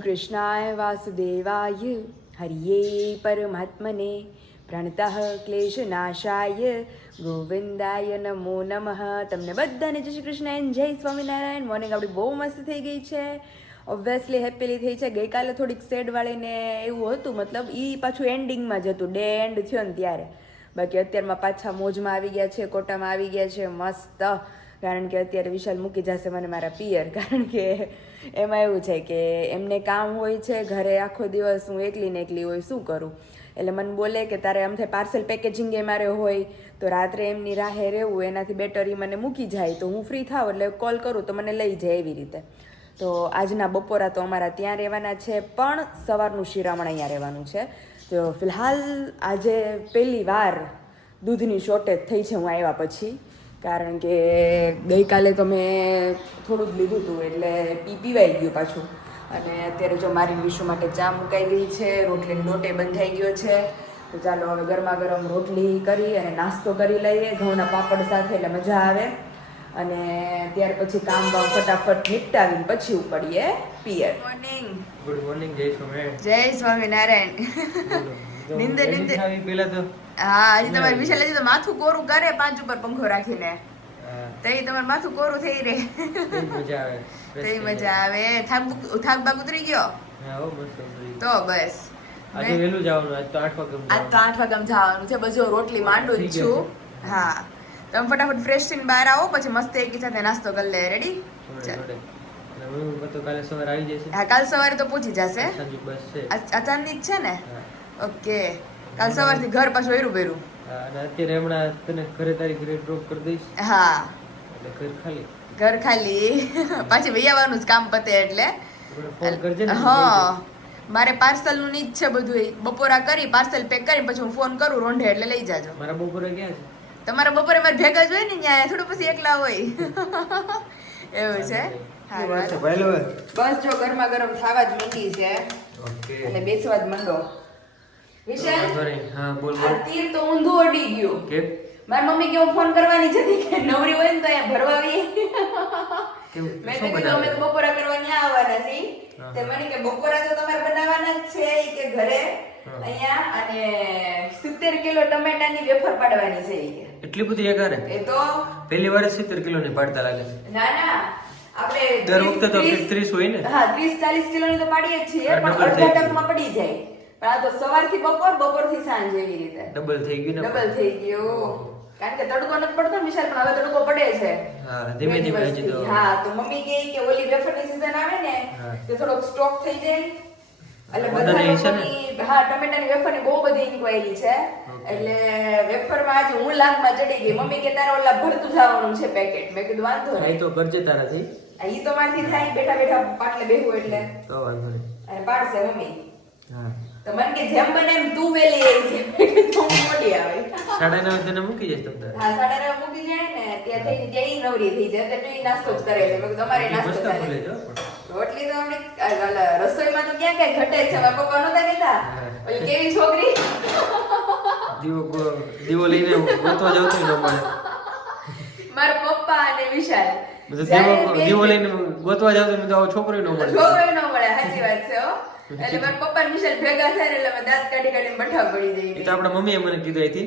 કૃષ્ણાય વાસુદેવાય હરિયે પરમાત્મને પ્રણતઃ ક્લેશનાશાય ગોવિંદાય નમો નમઃ તમને બધાને જય શ્રી કૃષ્ણ એન જય સ્વામિનારાયણ. મોર્નિંગ આપણી બહુ મસ્ત થઈ ગઈ છે. ઓબ્વિયસલી હેપીલી થઈ છે. ગઈકાલે થોડીક સેડ વાળીને એવું હતું, મતલબ એ પાછું એન્ડિંગમાં જ હતું. ડે એન્ડ થયો ને ત્યારે. બાકી અત્યારમાં પાછા મોજમાં આવી ગયા છે, કોટામાં આવી ગયા છે. મસ્ત. કારણ કે અત્યારે વિશાલ મૂકી જશે મને મારા પિયર, કારણ કે એમાં એવું છે કે એમને કામ હોય છે, ઘરે આખો દિવસ હું એકલી ને એકલી હોય, શું કરું? એટલે મને બોલે કે તારે આમ પાર્સલ પેકેજિંગ એ મારે હોય, તો રાત્રે એમની રાહે રહેવું, એનાથી બેટર મને મૂકી જાય, તો હું ફ્રી થાવ એટલે કોલ કરું, તો મને લઈ જાય એવી રીતે. તો આજના બપોરા તો અમારા ત્યાં રહેવાના છે, પણ સવારનું શિરામણ અહીંયા રહેવાનું છે. તો ફિલહાલ આજે પહેલી વાર દૂધની શોર્ટેજ થઈ છે, હું આવ્યા પછી. કારણ કે ગઈકાલે તો મેં થોડું જ લીધું હતું એટલે પી પીવાઈ ગયું પાછું. અને અત્યારે જો મારી વિશુ માટે ચા મુકાઈ ગઈ છે રોટલીનો લોટે બંધાઈ ગયો છે તો ચાલો હવે ગરમા ગરમ રોટલી કરી અને નાસ્તો કરી લઈએ. ઘઉંના પાપડ સાથે એટલે મજા આવે. અને ત્યાર પછી કામ બામ ફટાફટ નિપટાવીને પછી ઉપડીએ પિયર. મોર્નિંગ ગુડ મોર્નિંગ જય સ્વામિનારાયણ. જય સ્વામિનારાયણ. નિંદર થાવી પહેલા તો હા આજે તમારે વિશાલ હજી તો માથું કોરું કરે પાંચ ઉપર પંખો રાખીને. તો એ તમારું માથું કોરું થઈ રહે. મજા આવે. તો એ મજા આવે. થાક થાક બાગ ઉતરી ગયો. તો બસ. આજે વેલું જવાનું આજ તો આઠ વાગે આજ તો આઠ વાગે જવાનું છે. બજો રોટલી માંડું જ છું. હા. તમે ફટાફટ ફ્રેશ થઈને બહાર આવો પછી મસ્ત એકી સાથે નાસ્તો કરી લે. રેડી ચાલો. હું તો કાલે સવારે આવી જશે હા કાલ સવારે તો પહોંચી જશે. અચાનક જ છે ને. ઓકે. કાલ સવારથી ઘર પાછું એરું વેરું અને અત્યારે હમણાં તને ઘરે તારી ઘરે ડ્રોપ કરી દઈશ. હા. એટલે ઘર ખાલી. ઘર ખાલી. પાછી વૈયાવાનું જ કામ પતે એટલે. હા. મારે પાર્સલનું જ છે બધું બપોરા કરી પાર્સલ પેક કરી પછી હું ફોન કરું રોંઢે એટલે લઈ જાજો. મારા બપોરે ક્યાં છે? તમારા બપોરે મારે ભેગા જ હોય ને ત્યાં થોડું પછી એકલા હોય. એવું છે? હાલો. બસ જો ગરમા ગરમ ખાવા જ મૂકી છે. અને એટલે બેસવા જ માંડો. વિશાલ? હા બોલ બોલ. તીર તો ઊંધું અડી ગયું. કે મારી મમ્મી કે હું ફોન કરવાની જ કે નવરી હોય ને તો અહીંયા ભરવા આવીએ. મેં તો કીધું અમે તો બપોરા કરવા ન્યા આવવાના છીએ. તે મને કે બપોરા તો તમારે બનાવવાના જ છે ઈ કે ઘરે. અહીંયા અને સિત્તેર કિલો ટમેટાની વેફર પાડવાની છે ઈ. એટલી બધી એકારે? એ તો પહેલી વાર સિત્તેર કિલો ની પાડતા લાગે છે. ના ના. આપણે દર વખતે તો ત્રીસ- ત્રીસ હોય ને. હા ત્રીસ ચાલીસ કિલોની તો પાડીએ છીએ પણ અડધા ટકમાં પડી જાય. પણ આ તો સવારથી બપોર બપોરથી સાંજ એવી રીતે. ડબલ થઈ ગયું ને ડબલ થઈ ગયું. કારણ કે તડકો નથી પડતો વિશાલ પણ હવે તડકો પડે છે. હા ધીમે ધીમે. હજી તો. હા તો મમ્મી કહે કે ઓલી વેફરની સીઝન આવે ને. તે થોડોક સ્ટોક થઈ જાય. એટલે બધા લોકોની હા ટમેટાની વેફરની બહુ બધી ઇન્ક્વાયરી છે. એટલે વેફરમાં આજે હું લાગમાં ચડી ગઈ. મમ્મી કે તારે ઓલા ભરતું જવાનું છે પેકેટ મેં કીધું વાંધો નહીં. તો કરજે તારાથી. ઈ તો મારથી થાય. બેઠા બેઠા પાટલે બેહું એટલે. તો વાંધો નહીં. અને પાડશે મમ્મી. હા. તો મને કે જેમ બને એમ તું વેલી આવી છે કીધું મોડી આવે. સાડા નવ તને મૂકી જઈશ તમને. હા સાડા નવ મૂકી જાય ને ત્યાં થઈ જઈ નવરી થઈ જાય. એટલે એ નાસ્તો જ કરે છે. મેં તમારે નાસ્તો પણ. રોટલી તો ઓલા રસોઈમાં તો ક્યાં ક્યાં ઘટે છે? મારા પપ્પા નતા કહેતા. ઓલી કેવી છોકરી? દીવો દીવો લઈને ગોતવા જાવ તો ન મળે મારા પપ્પા અને વિશાલ. દીવો લઈને ગોતવા જાવ તો આવો છોકરો ન મળે. છોકરો ન મળે સાચી વાત છે હો. એટલે મારા પપ્પા અને ભેગા થાય એટલે દાંત કાઢી કાઢીને બઠા પડી એ તો આપણા મમ્મીએ મને કીધું અહીંથી.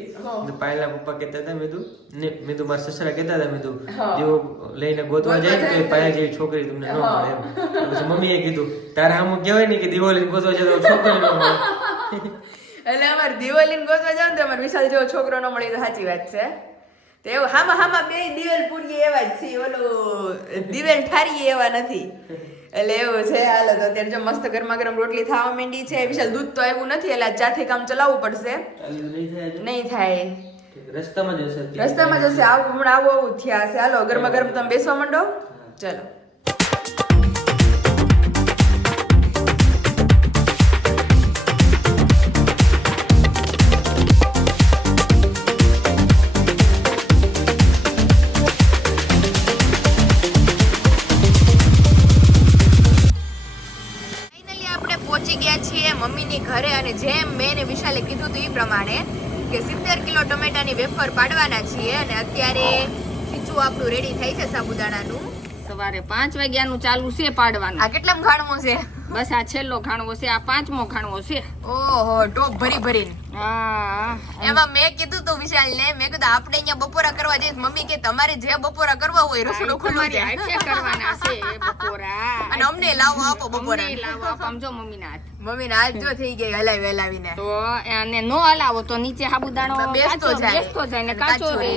પાયલા પપ્પા કહેતા હતા મેં ને મેં તો મારા સસરા કહેતા હતા મેં તું હા. લઈને ગોતવા જાય તો જેવી છોકરી તમને ન મળે પછી મમ્મીએ કીધું તારે આમ કહેવાય ને કે દીવો લઈને ગોતવા જાય તો છોકરી ન મળે. એટલે અમારે દિવાળીને ગોતવા જાવ ને તો અમારે વિશાલ જેવો છોકરો ન મળે તો સાચી વાત છે. તો એવું હામાં હામાં બે દિવેલ પૂરીએ એવા જ છે ઓલું દિવેલ ઠારીએ એવા નથી. એટલે એવું છે હાલો તો અત્યારે જો મસ્ત ગરમા ગરમ રોટલી થવા માંડી છે વિશાલ દૂધ તો આવ્યું નથી એટલે ચાથી કામ ચલાવવું પડશે. નહીં થાય રસ્તામાં જ હશે રસ્તામાં જશે આવું હમણાં આવું આવું થયા છે હાલો ગરમા ગરમ તમે બેસવા માંડો. ચલો. પાડવાના અને સવારે પાંચ વાગ્યાનું ચાલુ છે પાડવાનું. આ કેટલામ ઘાણવો છે? બસ આ છેલ્લો ખાણવો છે આ પાંચમો ખાણવો છે. ઓહો ટોપ ભરી ભરીને. હા એમાં મેં કીધું તું વિશાલ ને મેં કીધું આપણે અહીંયા બપોરા કરવા મમ્મી કે તમારે જે બપોરા કરવા હોય રસોડું ખુલ્લું છે કરવાના છે બપોરા? અને અમને લાવો આપો બપોરા મમ્મી લાવો આપ મમ્મીના હાથ. મમ્મી ને હાથ જો થઈ ગઈ હલાવી હલાવીને. તો એને નો હલાવો તો નીચે સાબુદાણો બેસતો જાય. બેસતો જાય ને કાચો રહે.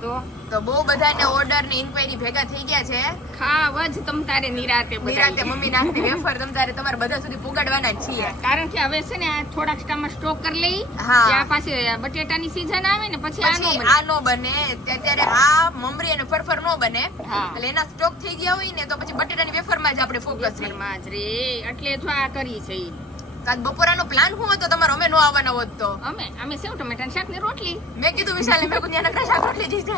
તો તો બહુ બધાને ઓર્ડર ને ઇન્ક્વાયરી ભેગા થઈ ગયા છે. ખાવા જ તમ તારે નિરાતે નિરાતે મમ્મી નાખતી વેફર તમ તારે તમારે બધા સુધી પોગાડવાના છીએ. કારણ કે હવે છે ને આ થોડાક ટાઈમમાં સ્ટોક કરી લઈ. હા. ત્યાં પાસે બટેટાની સીઝન આવે ને પછી આ આ નો બને. અત્યારે આ મમરી અને ફરફર નો બને. એટલે એના સ્ટોક થઈ ગયા હોય ને તો પછી બટેટાની વેફરમાં જ આપણે ફોકસમાં જ રે. એટલે જો આ કરી છે કાલ બપોરાનો પ્લાન શું હતો તમારો? નો આવવાનો હોત તો. અમે અમે સેવ ટમેટા શાક ને રોટલી. મેં કીધું વિશાલ મેં કીધું ત્યાં નકરા શાક રોટલી જઈશ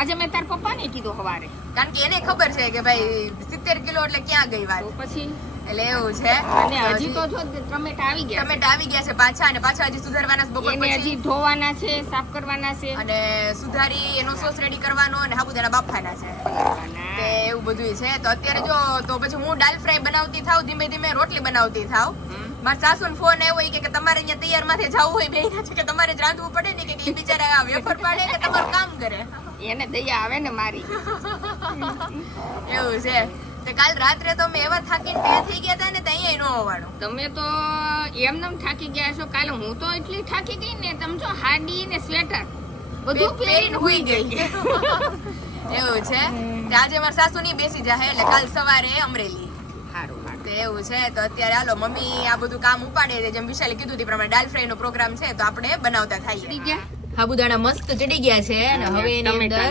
આજે મેં તાર પપ્પાને કીધું સવારે. કારણ કે એને ખબર છે કે ભાઈ સિત્તેર કિલો એટલે ક્યાં ગઈ વાત? પછી? એટલે એવું છે. અને હજી તો જો ટમેટા આવી ગયા ટમેટા આવી ગયા છે પાછા અને પાછા હજી સુધારવાના છે બપોર પછી. હજી ધોવાના છે સાફ કરવાના છે. અને સુધારી એનો સોસ રેડી કરવાનો અને સાબુદાણા બાફાના છે. એવું બધું છે. તો અત્યારે જો તો પછી હું દાલ ફ્રાય બનાવતી થાવ ધીમે ધીમે રોટલી બનાવતી થાવ. મારા સાસુ ફોન આવ્યો કે કે તમારે અહીંયા તૈયાર માથે જવું હોય બેન છે કે તમારે જ રાંધવું પડે ને કે એ બિચારા વેફર પાડે કે તમારું કામ કરે. એને દયા આવે ને મારી. એવું છે. તે કાલ રાત્રે તો મેં એવા થાકીને બે થઈ ગયા હતા ને તો અહીંયા નો હોવાનું તમે તો એમનેમ થાકી ગયા છો કાલે હું તો એટલી થાકી ગઈ ને તમે જો હાડી ને સ્વેટર બધું પહેરીને હોઈ ગઈ. એવું છે. આજે મારા સાસુ ની બેસી જાય એટલે કાલ સવારે અમરેલી. એવું છે તો અત્યારે હાલો મમ્મી આ બધું કામ ઉપાડે છે. જેમ વિશાલે કીધું તે પ્રમાણે દાલ ફ્રાય નો પ્રોગ્રામ છે તો આપણે બનાવતા થાય સાબુદાણા મસ્ત ચડી ગયા છે અને હવે એની અંદર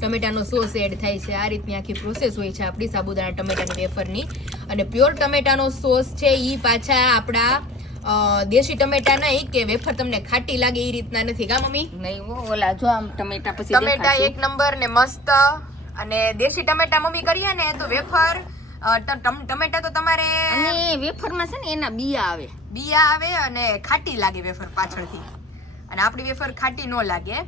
ટમેટાનો સોસ. એડ થાય છે. આ રીતની આખી પ્રોસેસ હોય છે આપણી સાબુદાણા ટમેટાની વેફરની. અને પ્યોર ટમેટાનો સોસ છે એ પાછા આપણા દેશી ટમેટા નહીં કે વેફર તમને ખાટી લાગે એ રીતના નથી કા મમ્મી? નહીં ઓલા જો આમ ટમેટા પછી ટમેટા એક નંબર ને મસ્ત. અને દેશી ટમેટા મમ્મી કરીએ ને તો વેફર ટમેટા તો તમારે અને વેફરમાં છે ને એના બિયા આવે. બિયા આવે અને ખાટી લાગે વેફર પાછળથી. અને આપણી વેફર ખાટી ન લાગે.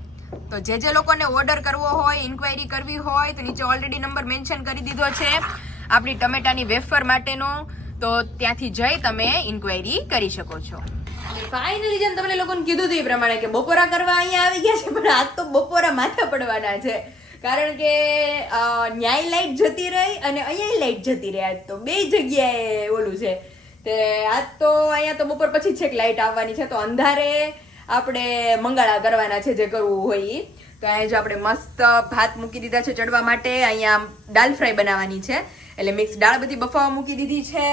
તો જે જે લોકોને ઓર્ડર કરવો હોય ઇન્ક્વાયરી કરવી હોય તો નીચે ઓલરેડી નંબર મેન્શન કરી દીધો છે. આપણી ટમેટાની વેફર માટેનો. તો ત્યાંથી જઈ તમે ઇન્ક્વાયરી કરી શકો છો. ફાઇનલી જેમ તમને લોકોને કીધું હતું એ પ્રમાણે કે બપોરા કરવા અહીંયા આવી ગયા છે પણ આજ તો બપોરા માથા પડવાના છે. કારણ કે ન્યાય લાઈટ જતી રહી અને અહીંયા લાઈટ જતી રહી આજ તો. બે જગ્યાએ ઓલું છે. તે આજ તો અહીંયા તો બપોર પછી છેક લાઈટ આવવાની છે. તો અંધારે આપણે મંગાળા કરવાના છે જે કરવું હોય. તો અહીંયા જો આપણે મસ્ત ભાત મૂકી દીધા છે ચડવા માટે. અહીંયા દાલ ફ્રાય બનાવવાની છે. એટલે મિક્સ દાળ બધી બફાવા મૂકી દીધી છે.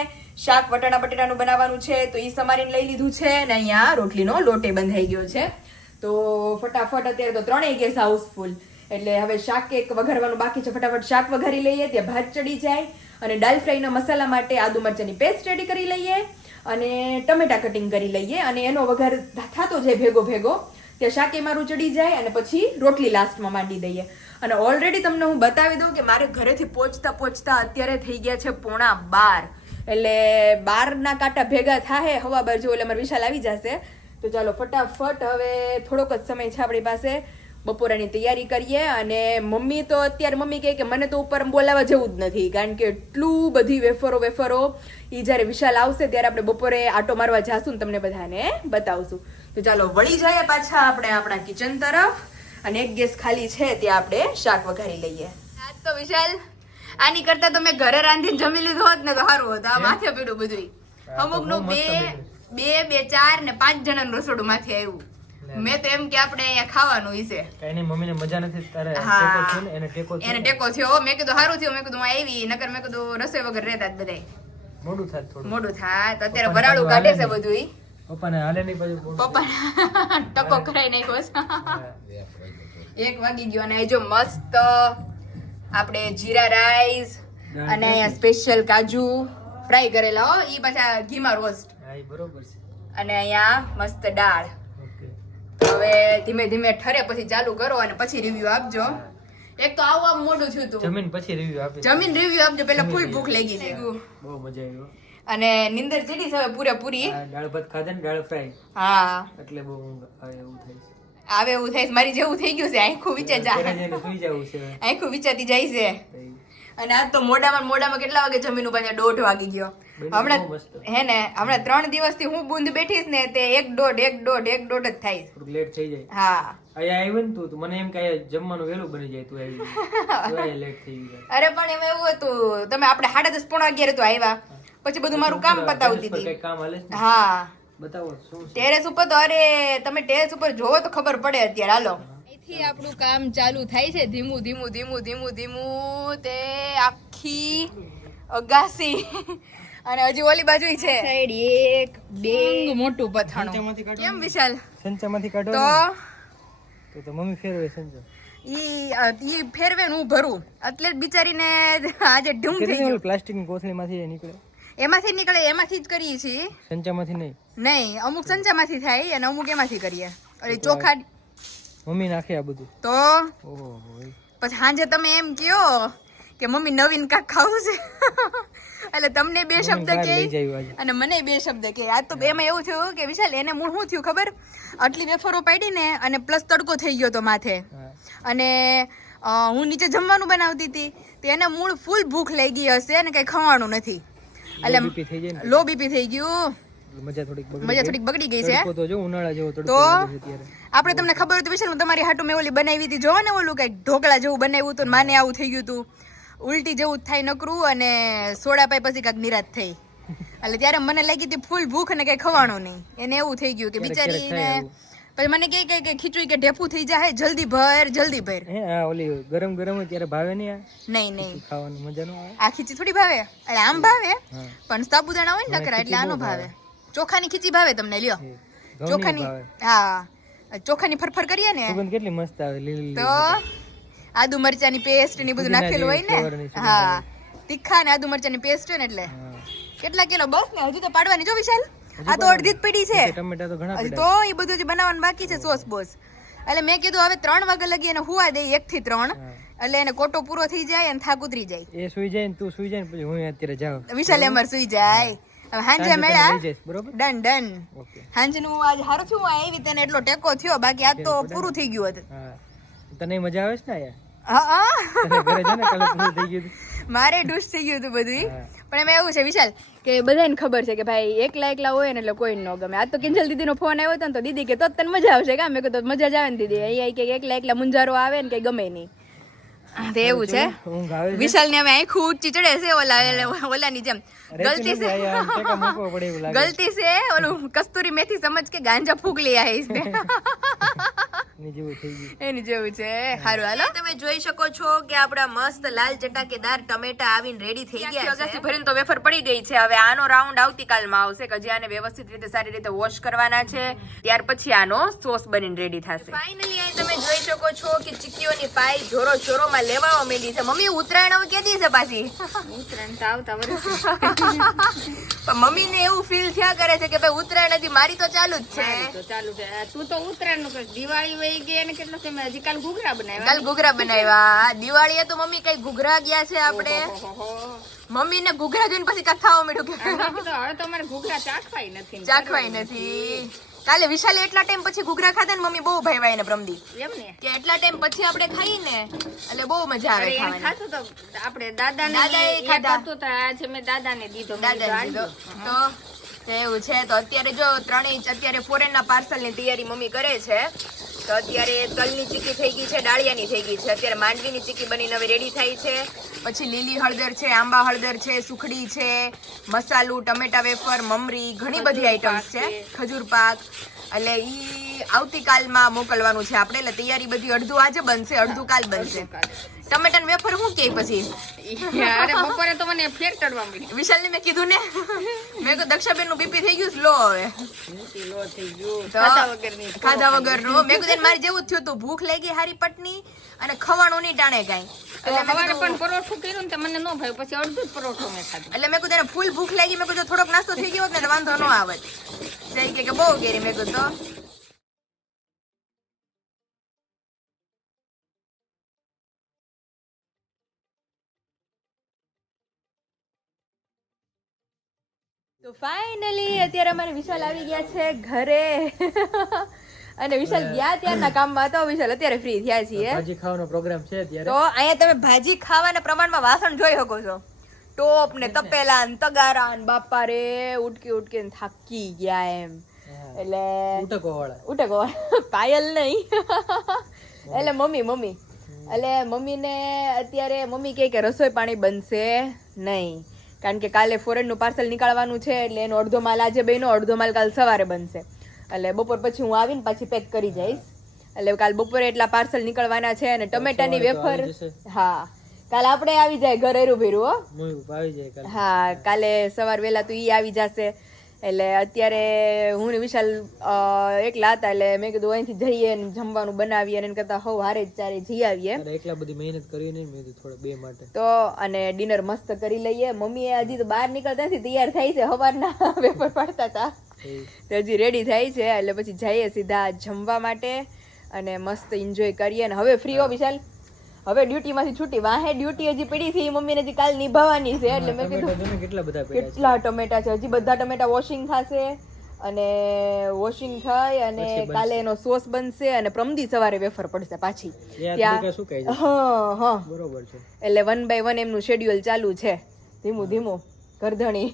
શાક વટાણા બટેટાનું બનાવવાનું છે. તો એ સમારીને લઈ લીધું છે અને અહીંયા રોટલીનો લોટે બંધાઈ ગયો છે. તો ફટાફટ અત્યારે તો ત્રણેય ગેસ હાઉસફુલ. એટલે હવે શાક એક વઘારવાનું બાકી છે. ફટાફટ શાક વઘારી લઈએ, ત્યાં ભાત ચડી જાય અને દાલ ફ્રાયના મસાલા માટે આદુ મરચાંની પેસ્ટ રેડી કરી લઈએ અને ટમેટા કટિંગ કરી લઈએ અને એનો વઘાર થતો જાય ભેગો ભેગો, ત્યાં શાક એ મારું ચડી જાય અને પછી રોટલી લાસ્ટમાં માંડી દઈએ. અને ઓલરેડી તમને હું બતાવી દઉં કે મારે ઘરેથી પહોંચતા પહોંચતા અત્યારે થઈ ગયા છે પોણા બાર. એટલે બારના કાંટા ભેગા થાય હવા બાજુ એટલે મારે વિશાલ આવી જશે. તો ચાલો ફટાફટ હવે થોડોક જ સમય છે આપણી પાસે. બપોરાની તૈયારી કરીએ અને મમ્મી તો અત્યારે મમ્મી કહે કે મને તો ઉપર બોલાવવા જેવું જ નથી કારણ કે એટલું બધી વેફરો વેફરો એ જ્યારે વિશાલ આવશે ત્યારે આપણે બપોરે આટો મારવા જાશું ને તમને બધાને બતાવશું. તો ચાલો વળી જાય પાછા આપણે આપણા કિચન તરફ. અને એક ગેસ ખાલી છે ત્યાં આપણે શાક વઘારી લઈએ. આજ તો વિશાલ આની કરતા તો મેં ઘરે રાંધીને જમી લીધું હોત ને તો સારું હોત. આ માથે પીડું બધું અમુકનું બે બે બે ચાર ને પાંચ જણાનું રસોડું માથે આવ્યું. મેં તો એમ કે આપણે અહીંયા ખાવાનું કઈ નહીં મમ્મીને મજા નથી તારે ટેકો થયો ને એને ટેકો થયો. એને ટેકો થયો. મેં કીધું સારું થયું મેં કીધું હું આવી નકર મેં કીધું રસોઈ વગર રહેતા જ બધાય. મોડું થાય થોડું. મોડું થાય. તો અત્યારે વરાળું કાઢે છે બધું ઈ. પપ્પાને હાલે નહીં પછી. પપ્પા ટકો કરાઈ નાખ્યો છે. એક વાગી ગયો અને જો મસ્ત આપણે જીરા રાઈસ અને અહીંયા સ્પેશિયલ કાજુ ફ્રાય કરેલા હો ઈ પાછા ઘીમાં રોસ્ટ બરોબર છે. અને અહીંયા મસ્ત દાળ. હવે ધીમે ધીમે ઠરે પછી ચાલુ કરો અને પછી રિવ્યુ આપજો. એક તો આવું આમ મોડું થયું હતું જમીન પછી રિવ્યુ આપી જમીન રિવ્યુ આપજો પેલા ફૂલ ભૂખ લાગી છે. બહુ મજા આવી અને નિંદર ચડી છે હવે પૂરેપૂરી. દાળ ભાત ખાધે ને દાળ ફ્રાય. હા. એટલે બહુ આવે એવું થાય છે. આવે એવું થાય મારી જેવું થઈ ગયું છે. આખું વિચાર. આખું વિચારતી જાય છે. અને આજ તો મોડામાં મોડામાં કેટલા વાગે જમીન પાછા દોઢ વાગી ગયો. હમણાં હે ને હમણાં ત્રણ દિવસથી હું બુંદ બેઠીશ ને તે એક દોઢ એક દોઢ એક દોઢ જ થાય. થોડુંક લેટ થઈ જાય. હા. અહીંયા આવ્યો ને તું મને એમ કે જમવાનું વહેલું બની જાય તું આવી. જાય. તો અહીંયા લેટ થઈ ગયું. અરે પણ એમાં એવું હતું તમે આપણે સાડા દસ પોણા અગિયાર તો આવ્યા. પછી બધું મારું કામ પતાવતી હતી. કામ હાલે હા. બતાવો શું ટેરેસ ઉપર તો અરે તમે ટેરેસ ઉપર જોવો તો ખબર પડે અત્યારે હાલો. અહીંથી આપણું કામ ચાલુ થાય છે ધીમું ધીમું ધીમું ધીમું ધીમું તે આખી અગાસી. અને હજી ઓલી બાજુ છે. સાઈડ એક બે. મોટું પથાણું. કેમ વિશાલ? સંચામાંથી કાઢો તો? તો તો મમ્મી ફેરવે સંચો. ઈ ઈ ફેરવે ને હું ભરું. એટલે જ બિચારીને આજે ઢૂમ થઈ ગયું. પ્લાસ્ટિકની કોથળીમાંથી નીકળે? એમાંથી નીકળે એમાંથી જ કરીએ છીએ. સંચામાંથી નહીં. નહીં અમુક સંચામાંથી થાય અને અમુક એમાંથી કરીએ. અરે ચોખા મમ્મી નાખે આ બધું. તો? ઓહો પછી સાંજે તમે એમ કયો કે મમ્મી નવીન કાક ખાવું છે. એટલે તમને બે શબ્દ કે અને મને બે શબ્દ કે. આ તો એમાં એવું થયું કે વિશાલ એને મૂળ શું થયું ખબર? આટલી વેફરો પાડી ને અને પ્લસ તડકો થઈ ગયો તો માથે. અને હું નીચે જમવાનું બનાવતી હતી તો એને મૂળ ફૂલ ભૂખ લઈ ગઈ હશે અને કઈ ખાવાનું નથી. એટલે લો બીપી થઈ ગયું. મજા થોડીક બગડી ગઈ. છે તો જો ઉનાળા જેવો તડકો આપણે તમને ખબર હતું વિશાલ હું તમારી હાટુ મેં ઓલી બનાવી હતી. જો ને ઓલું કઈ ઢોકળા જેવું બનાવ્યું હતું માને આવું થઈ ગયું હતું. ઉલટી જેવું થાય નકરું અને સોડા પાઈ પછી કાંક નિરાશ થઈ. એટલે ત્યારે મને લાગી હતી ફૂલ ભૂખ અને કઈ ખવાનું નહીં. એને એવું થઈ ગયું કે એવું. પછી મને કે કે ખીચડી કે ઢેફું થઈ જાય જલ્દી ભર જલ્દી ભર. હે આ ઓલી ગરમ ગરમ ત્યારે ભાવે નહીં આ? નહીં નહીં. ખાવાનું મજા નો આવે? આ ખીચડી થોડી ભાવે. એટલે આમ ભાવે પણ સાબુદાણા હોય ને નકરા એટલે આનો ભાવે. ચોખાની ખીચી ભાવે તમને લ્યો. ચોખાની હા ચોખાની ફરફર કરીએ ને. સુગંધ કેટલી મસ્ત આવે લીલી. તો આદુ મરચાની પેસ્ટ ને બધું નાખેલું હોય ને? હા. તીખા ને આદુ મરચાની પેસ્ટ હોય ને એટલે. કેટલા કિલો? બસ ને હજુ તો પાડવાની જો વિશાલ. આ તો અડધી જ પડી છે. ટમેટા તો ઘણા તો એ બધું જે બનાવવાનું બાકી છે સોસ બોસ. એટલે મેં કીધું હવે ત્રણ વાગે લગી એને હુવા દે એક થી ત્રણ. એટલે એને કોટો પૂરો થઈ જાય અને થાક ઉતરી જાય. એ સુઈ જાય ને તું સુઈ જાય ને પછી હું અત્યારે જાઉં. વિશાલ એમર સુઈ જાય. હવે હાંજે મેળા ડન ડન. ઓકે. હાંજનું આજ હારું થયું આ આવી તને એટલો ટેકો થયો બાકી આજ તો પૂરું થઈ ગયું હતું. તને મજા આવે છે ને આયા છે. મારે ડુસ થઈ ગયું હતું બધું પણ એમાં એવું છે વિશાલ કે બધાને ખબર છે કે ભાઈ એકલા એકલા હોય ને એટલે કોઈ ન ગમે. આ તો કિંજલ દીદીનો ફોન આવ્યો હતો ને તો દીદી કે તો તને મજા આવશે કે? મેં તો મજા જ આવે ને દીદી. અહીંયા કે એકલા એકલા મુંજારો આવે ને કઈ ગમે નહીં. તે એવું છે? છે. વિશાલ ને અમે અહીં ખૂબ ચીચડે છે ઓલા ઓલાની જેમ. ગલતી છે. ગલતી છે ઓલું કસ્તુરી મેથી સમજ કે ગાંજા ફૂક લઈ ગયું એની જેવું છે સારું હાલો. તમે જોઈ શકો છો કે આપણા મસ્ત લાલ ચટાકેદાર ટમેટા આવીને રેડી થઈ ગયા છે. ભરીને તો વેફર પડી ગઈ છે. હવે આનો રાઉન્ડ આવતીકાલમાં આવશે કે હજી આને વ્યવસ્થિત રીતે સારી રીતે વોશ કરવાના છે. ત્યાર પછી આનો સોસ બનીને રેડી થશે. ફાઇનલી અહીં તમે જોઈ શકો છો કે ચીકીઓની પાઈ જોરો જોરોમાં લેવા માંડી છે. મમ્મી ઉત્તરાયણ હવે કેદી છે પાછી? ઉત્તરાયણ તો આવતા વર્ષે. પણ મમ્મીને એવું ફીલ થયા કરે છે કે ભાઈ ઉત્તરાયણ હજી મારી તો ચાલુ જ છે. ચાલુ છે. તું તો ઉત્તરાયણનું દિવાળી વહી ગઈ અને કેટલો સમય? હજી કાલ ઘૂઘરા બનાવ્યા. કાલ ઘૂઘરા બનાવ્યા. દિવાળીએ તો મમ્મી કઈ ઘૂઘરા ગયા છે આપણે. મમ્મી ને ઘૂઘરા જોઈને પછી કથાઓ મીઠું કે હવે તો અમારે ઘૂઘરા ચાખવાય નથી. ચાખવાય નથી. કાલે વિશાલે એટલા ટાઈમ પછી ઘૂઘરા ખાધા ને મમ્મી બહુ ભાઈ ને પ્રમદી એમ ને? કે એટલા ટાઈમ પછી આપણે ખાઈ ને એટલે બહુ મજા આવે ખાવાની. ખાતો તો આપણે દાદાને દાદા એ ખાધા. તો આજે મેં દીધો. દાદા ને દીધો. "આલજો." તો તો એવું છે. તો અત્યારે જો ત્રણેય અત્યારે ફોરેનના પાર્સલની તૈયારી મમ્મી કરે છે. તો અત્યારે તલની ચીકી થઈ ગઈ છે ડાળિયાની થઈ ગઈ છે. અત્યારે માંડવીની ચીકી બનીને હવે રેડી થઈ છે. પછી લીલી હળદર છે આંબા હળદર છે સુખડી છે મસાલું ટમેટા વેફર મમરી ઘણી બધી આઈટમ્સ છે. ખજૂર પાક. એટલે ઈ આવતીકાલમાં મોકલવાનું છે આપણે. એટલે તૈયારી બધી અડધું આજે બનશે અડધું કાલ બનશે. ટમેટા વેફર શું કે પછી? અરે બપોરે તો મને ફેર ચડવા મળી વિશાલને મેં કીધું ને મેં કહ્યું દક્ષાબેનનું બીપી થઈ ગયું હવે લો તો ખાધા વગરનું મેં કીધું મારે જેવું જ થયું હતું ભૂખ લાગી હારી પટની અને ખવાણું ની ટાણે ગાય એટલે પણ પરોઠું કર્યું ને મને ન ભાઈ પછી અડધું જ પરોઠું મેં ખાધું. એટલે મેં કીધું એને ફૂલ ભૂખ લાગી. મેં કીધું થોડોક નાસ્તો થઈ ગયો ને વાંધો ન આવત જઈ કે કે બહુ કેરી. મેં કીધું તો ફાઇનલી અત્યારે અમારે વિશાલ આવી ગયા છે ઘરે. અને વિશાલ ગયા ત્યારના કામમાં તો વિશાલ અત્યારે ફ્રી થયા છીએ. ભાજી ખાવાનો પ્રોગ્રામ છે ત્યારે તો અહીંયા તમે ભાજી ખાવાના પ્રમાણમાં વાસણ જોઈ શકો છો. ટોપ ને તપેલા ને તગારા ને બાપા રે ઉટકી ઉટકી થાકી ગયા એમ. એટલે ઉટકો વાળા ઉટકો પાયલ નહીં. એટલે મમ્મી મમ્મી. એટલે મમ્મીને અત્યારે મમ્મી કહે કે રસોઈ પાણી બનશે નહીં. કારણ કે કાલે ફોરેનનું પાર્સલ નીકાળવાનું છે એટલે એનો અડધો માલ આજે બેનો અડધો માલ કાલ સવારે બનશે. એટલે બપોર પછી હું આવીને પાછી પેક કરી જઈશ. એટલે કાલ બપોરે એટલા પાર્સલ નીકળવાના છે અને ટમેટાની વેફર હા. કાલ આપણે આવી જાય ઘરે રૂભેરું ભેરું હો. હા કાલે સવાર વહેલા તો ઈ આવી જશે. એટલે અત્યારે હું ને વિશાલ એકલા હતા એટલે મેં કીધું અહીંથી જઈએ ને જમવાનું બનાવીએ અને કરતા હવ હારે જ ચારે જઈ આવીએ. એકલા બધી મહેનત કરી નહીં મેં કીધું થોડા બે માટે. તો અને ડિનર મસ્ત કરી લઈએ. મમ્મીએ હજી તો બહાર નીકળતા નથી તૈયાર થાય છે. સવારના પેપર પાડતા હતા. તો હજી રેડી થાય છે. એટલે પછી જઈએ સીધા જમવા માટે અને મસ્ત એન્જોય કરીએ. અને હવે ફ્રી હો વિશાલ? હવે ડ્યુટીમાંથી છૂટી વાહે ડ્યુટી હજી પડી છે ઈ મમ્મીને હજી કાલ નિભાવવાની છે એટલે મેં કીધું કેટલા બધા કેટલા ટમેટા છે હજી બધા ટમેટા વોશિંગ થશે અને વોશિંગ થાય અને કાલે એનો સોસ બનશે અને પ્રમદી સવારે વેફર પડશે પાછી. ત્યાં હા હા. બરોબર છે. એટલે વન બાય વન એમનું શેડ્યુલ ચાલુ છે. ધીમું ધીમું. કરધણી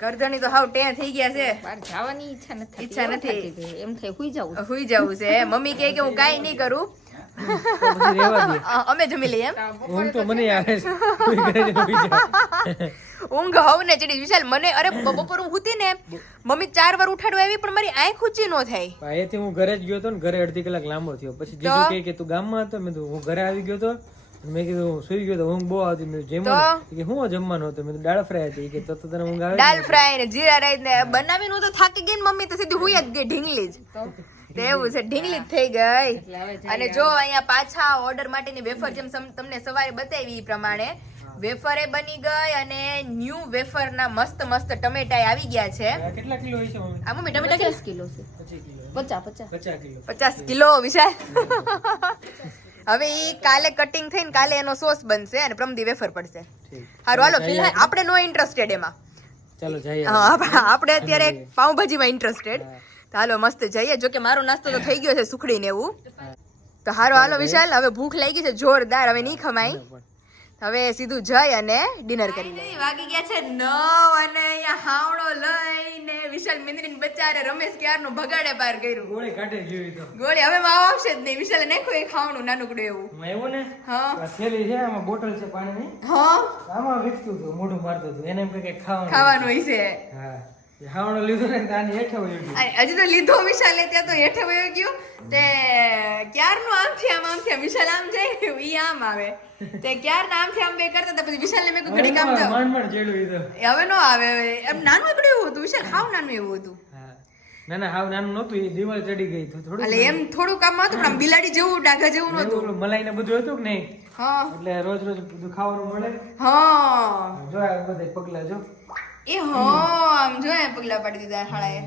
કરધણી તો હાવ ટેં થઈ ગયા છે. બહાર જવાની ઈચ્છા નથી ઈચ્છા નથી. એમ થઈ હુઈ જવું હુઈ જવું છે. મમ્મી કહે કે હું કાઈ નહીં કરું. તો અમે જમી લઈએ એમ. ઊંઘ તો મને આવે છે. ઊંઘી હવ ને ચડી વિશાલ મને અરે બપોર હું હતી ને મમ્મી ચાર વાર ઉઠાડવા આવી પણ મારી આંખ ઊંચી ન થાય અહીંયાથી હું ઘરે જ ગયો તો ને ઘરે અડધી કલાક લાંબો થયો. પછી દીદી કહે કે તું ગામમાં હતો? મેં હું ઘરે આવી ગયો હતો મેં કીધું હું સુઈ ગયો તો ઊંઘ બહુ આવતી. મેં જેમાં કે હું જમવાનું હતું? મેં દાળ ફ્રાય હતી. કે તો તને ઊંઘ આવે દાળ ફ્રાય ને જીરા રાઈસ ને બનાવીને હું તો થાકી ગઈ ને મમ્મી તો સીધી હુઈ જ ગઈ ઢીંગલી જ. તો? એવું છે ઢીંગલી જ થઈ ગઈ. અને જો અહીંયા પાછા ઓર્ડર માટેની વેફર જેમ તમને સવારે બતાવી એ પ્રમાણે વેફરે બની ગઈ અને ન્યૂ વેફરના મસ્ત મસ્ત ટમેટા આવી ગયા છે. આ કેટલા કિલો હોય છે મમ્મી? આ મમ્મી ટમેટા પચાસ કિલો છે. પચીસ કિલો. પચાસ પચાસ. પચાસ કિલો. પચાસ કિલો વિશાલ. હવે ઈ કાલે કટિંગ થઈને કાલે એનો સોસ બનશે અને પ્રમદી વેફર પડશે. હારું હાલો ફિલહાલ આપણે નો ઇન્ટરેસ્ટેડ એમાં. ચાલો જઈએ. હા, આપણે અત્યારે પાઉંભાજીમાં ઇન્ટરેસ્ટેડ તો હાલો મસ્ત જઈએ. જો કે મારો નાસ્તો તો થઈ ગયો છે સુખડી ને એવું તો હારો હાલો વિશાલ હવે ભૂખ લાગી છે જોરદાર. હવે નહીં ખમાય હવે સીધું જઈ અને ડિનર કરી લઈએ. વાગી ગયા છે નવ અને અહીંયા હાવડો લઈને વિશાલ મિંદરીને બચારે રમેશ ક્યારનું ભગાડે પાર કર્યું. ગોળી કાઢે ગયું તો. ગોળી હવે માવ આવશે જ નહીં. વિશાલ નાખ્યું એક હાવણું નાનકડું એવું. એવું ને? હા. થેલી છે આમાં બોટલ છે પાણીની. હા. આમાં વિકતું હતું મોઢું મારતું હતું. એને એમ કે ખાવાનું ખાવાનું હશે હા. હાવણો લીધો ને તો હેઠે વયું ગયું. હજી તો લીધો વિશાલે ત્યાં તો હેઠે વયો ગયો. તે ક્યારનું આમથી આમ આમથી આમ વિશાલ આમ જાય? ઈ આમ આવે. તે ક્યારના આમથી આમ બે કરતા હતા પછી વિશાલને મેં કીધું ઘડીક આમ જાઓ. માંડ માંડ જેડું ઈ તો. હવે નો આવે. એમ નાનું એકડું એવું હતું વિશાલ હાવ નાનું એવું હતું. ના ના હાવ નાનું નહોતું એ દિવાલ ચડી ગઈ એમ થોડું એટલે એમ થોડુંક આમ હતું પણ આમ બિલાડી જેવું ડાઘા જેવું નહોતું. મલાઈ ને બધું હતું કે નહીં? હા. એટલે રોજ રોજ બધું ખાવાનું મળે. હા. જો આ બધા પગલા જો. એ હા આમ જો એમ પગલા પાડી દીધા હાળાએ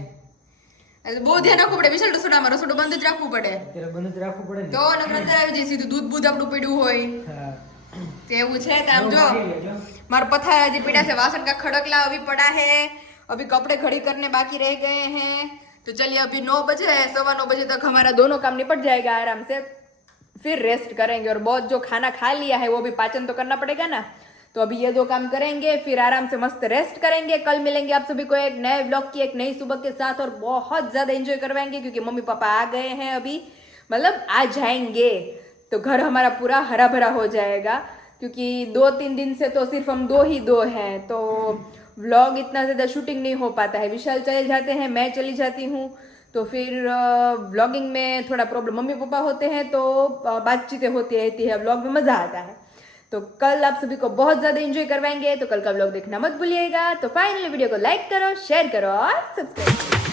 એટલે બહુ ધ્યાન રાખવું પડે વિશાલ રસોડામાં રસોડું બંધ જ રાખવું પડે અત્યારે બંધ જ રાખવું પડે ને તો નકર અંદર આવી જાય સીધું દૂધ બૂધ આપણું પડ્યું હોય હા. તો એવું છે તો આમ બહુ જો ભારી એટલે. मार पत्थर अभी पड़ा से वासन का खड़कला अभी पड़ा है अभी कपड़े खड़ी करने बाकी रह गए हैं तो चलिए अभी नौ बजे है सवा नौ बजे तक हमारा दोनों काम निपट जाएगा आराम से फिर रेस्ट करेंगे और बहुत जो खाना खा लिया है वो भी पाचन तो करना पड़ेगा ना तो अभी ये दो काम करेंगे, फिर आराम से मस्त रेस्ट करेंगे। कल मिलेंगे आप सभी को एक नए ब्लॉग की, एक नई सुबह के साथ और बहुत ज़्यादा एंजॉय करवाएँगे क्योंकि मम्मी पापा आ गए हैं अभी। मतलब आ जाएँगे। तो घर हमारा पूरा हरा भरा हो जाएगा क्योंकि दो तीन दिन से तो सिर्फ़ हम दो ही दो हैं। तो व्लॉग इतना ज़्यादा शूटिंग नहीं हो पाता है। विशाल चले जाते हैं, मैं चली जाती हूँ। तो फिर व्लॉगिंग में थोड़ा प्रॉब्लम मम्मी पापा होते हैं तो बातचीतें होती रहती है व्लॉग में मज़ा आता है। तो कल आप सभी को बहुत ज़्यादा एंजॉय करवाएंगे तो कल का व्लॉग देखना मत भूलिएगा तो फाइनली वीडियो को लाइक करो शेयर करो और सब्सक्राइब करो